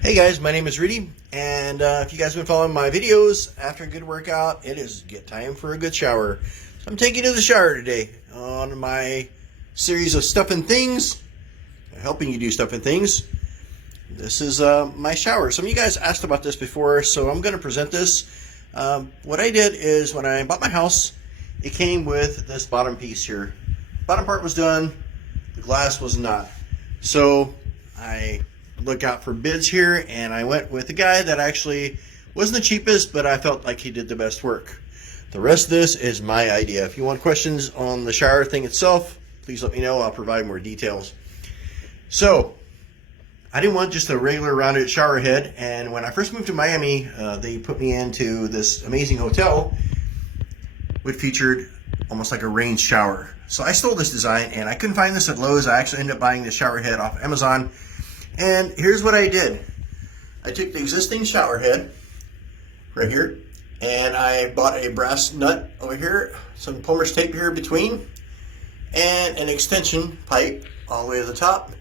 Hey guys, my name is Rudy, and if you guys have been following my videos, after a good workout, it is time for a good shower. So I'm taking you to the shower today on my series of stuff and things, helping you do stuff and things. This is my shower. Some of you guys asked about this before, so I'm going to present this. What I did is when I bought my house, it came with this bottom piece here. Bottom part was done, the glass was not. So I look out for bids here, and I went with a guy that actually wasn't the cheapest, but I felt like he did the best work. The rest of this is my idea. If you want questions on the shower thing itself, please let me know. I'll provide more details. So I didn't want just a regular rounded shower head, and when I first moved to Miami, they put me into this amazing hotel which featured almost like a range shower. So I stole this design, and I couldn't find this at Lowe's. I actually ended up buying this shower head off Amazon. And here's what I did. I took the existing shower head right here, and I bought a brass nut over here, some plumber's tape here between, and an extension pipe all the way to the top.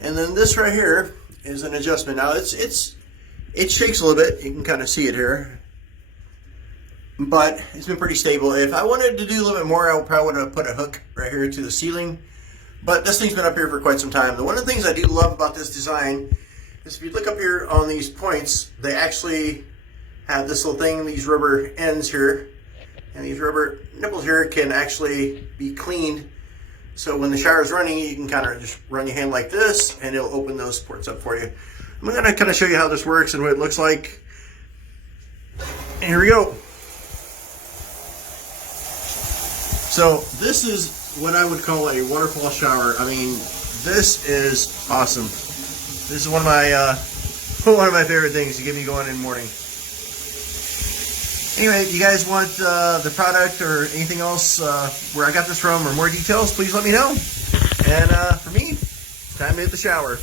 And then this right here is an adjustment. Now it shakes a little bit. You can kind of see it here, but it's been pretty stable. If I wanted to do a little bit more, I probably would have put a hook right here to the ceiling. But this thing's been up here for quite some time. One of the things I do love about this design is if you look up here on these points, they actually have this little thing, these rubber ends here, and these rubber nipples here can actually be cleaned. So when the shower is running, you can kind of just run your hand like this, and it'll open those ports up for you. I'm going to kind of show you how this works and what it looks like. And here we go. So this is what I would call a waterfall shower. I mean, this is awesome. This is one of my favorite things to get me going in the morning. Anyway, if you guys want the product or anything else, where I got this from or more details, please let me know. And for me, it's time to hit the shower.